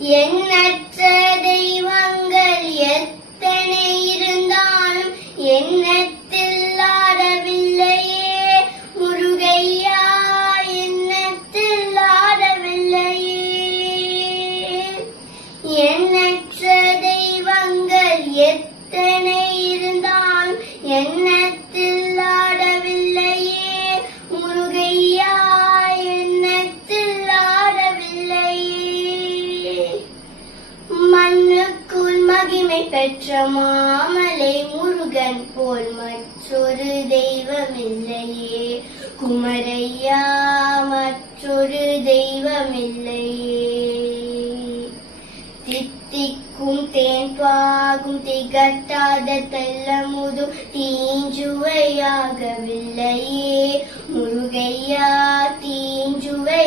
எண்ணற்ற தெய்வங்கள் எத்தனை இருந்தாலும் எண்ணத்தில் ஆடவில்லையே முருகையா, எண்ணத்தில் ஆடவில்லையே. எண்ணற்ற தெய்வங்கள் எத்தனை இருந்தாலும் எண்ணத்தில் ஆடவில்லையே முருகையா, எண்ணத்தில் ஆடவில்லையே. மண்ணுக்குள் மகிமை பெற்ற மாமலை முருகன் போல் மற்றொரு தெய்வமில்லையே குமரையா, மற்றொரு தெய்வமில்லையே. தித்திக்கும் தேன்பாகும் திகட்டாத தெல்லமுதும் தீஞ்சுவையாகவில்லையே முருகையா, தீஞ்சுவையாகவில்லை.